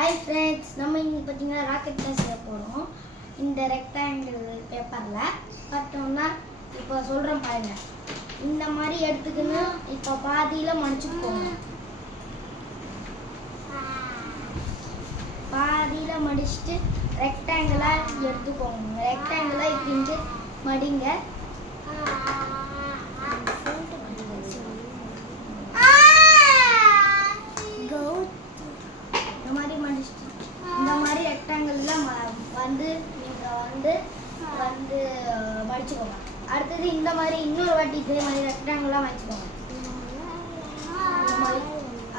Hi friends, நம்ம இன்னைக்கு பாத்தீங்கன்னா ராக்கெட் தான் செய்ய போறோம். இந்த ரெக்டாங்கிள் பேப்பர்ல பார்த்தோம்னா இப்போ சொல்றேன் பாருங்க. இந்த மாதிரி எடுத்துக்கின்னு இப்போ பாதியில மடிச்சுக்கோங்க. பாதியில மடிச்சிட்டு ரெக்டாங்கிளா எடுத்துக்கோங்க. ரெக்டாங்கிளா இப்படி மடிங்க. இந்த மாதிரி ரெக்டாங்கிள்லாம் வந்து மடிச்சுக்கோங்க. அடுத்தது இந்த மாதிரி இன்னொரு வாட்டி இதே மாதிரி ரெக்டாங்கிளாக மடிச்சுக்கோங்க. இந்த மாதிரி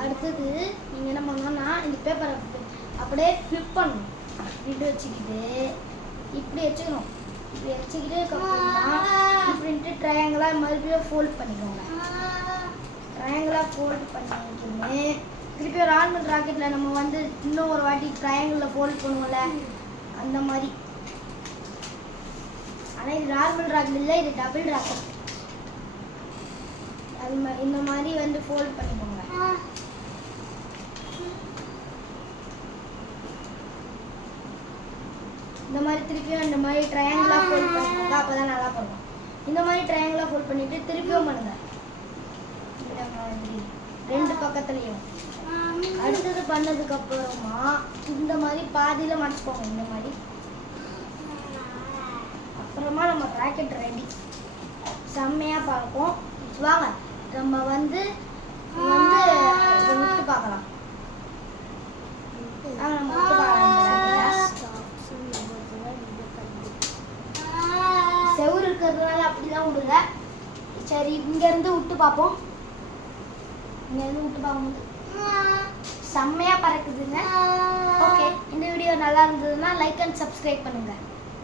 அடுத்தது நீங்கள் என்ன பண்ணணும்னா இந்த பேப்பரை அப்படியே ஃப்ளிப் பண்ணணும். இப்படி வச்சுக்கிட்டு இப்படி வச்சுக்கணும். இப்படி வச்சுக்கிட்டு இப்படின்ட்டு ட்ரையாங்கிளாக மறுபடியும் ஃபோல்ட் பண்ணிக்கோங்க. ட்ரையாங்கிளாக ஃபோல்ட் பண்ணிக்கின்னு திருப்பி ஒரு நார்மல் ராக்கெட்டில் நம்ம வந்து இன்னும் ஒரு வாட்டி ட்ரையாங்கிளில் ஃபோல்ட் பண்ணுவோம்ல அந்த மாதிரி. ஆனால் இது நார்மல் ராக்கெட் இல்லை, இது டபுள் ராக்கெட். அது இந்த மாதிரி வந்து ஃபோல்ட் பண்ணிக்கோங்க. இந்த மாதிரி திருப்பியும் இந்த மாதிரி ட்ரையாங்கிளாக ஃபோல்ட் பண்ணிக்கோங்க. அப்போ தான் நல்லா பண்ணுவோம். இந்த மாதிரி ட்ரையாங்கிளாக ஃபோல்ட் பண்ணிவிட்டு திருப்பியும் பண்ணுங்க. இந்த மாதிரி ரெண்டு பக்கத்துலேயும். அடுத்தது பண்ணதுக்கு அப்புறமா இந்த மாதிரி பாதியில மடிச்சுக்கோங்க. இந்த மாதிரி அப்புறமா நம்ம ராக்கெட் ரெடி. செம்மையா பார்ப்போம். வாங்க நம்ம வந்து விட்டு பார்க்கலாம். செவுரு இருக்கிறதுனால அப்படிதான் விடுங்க. சரி, இங்க இருந்து விட்டு பார்ப்போம். இங்க இருந்து விட்டு பார்க்கும்போது செம்மையா பறக்குதுங்க. ஓகே, இந்த வீடியோ நல்லா இருந்ததுன்னா லைக் அண்ட் சப்ஸ்கிரைப் பண்ணுங்க.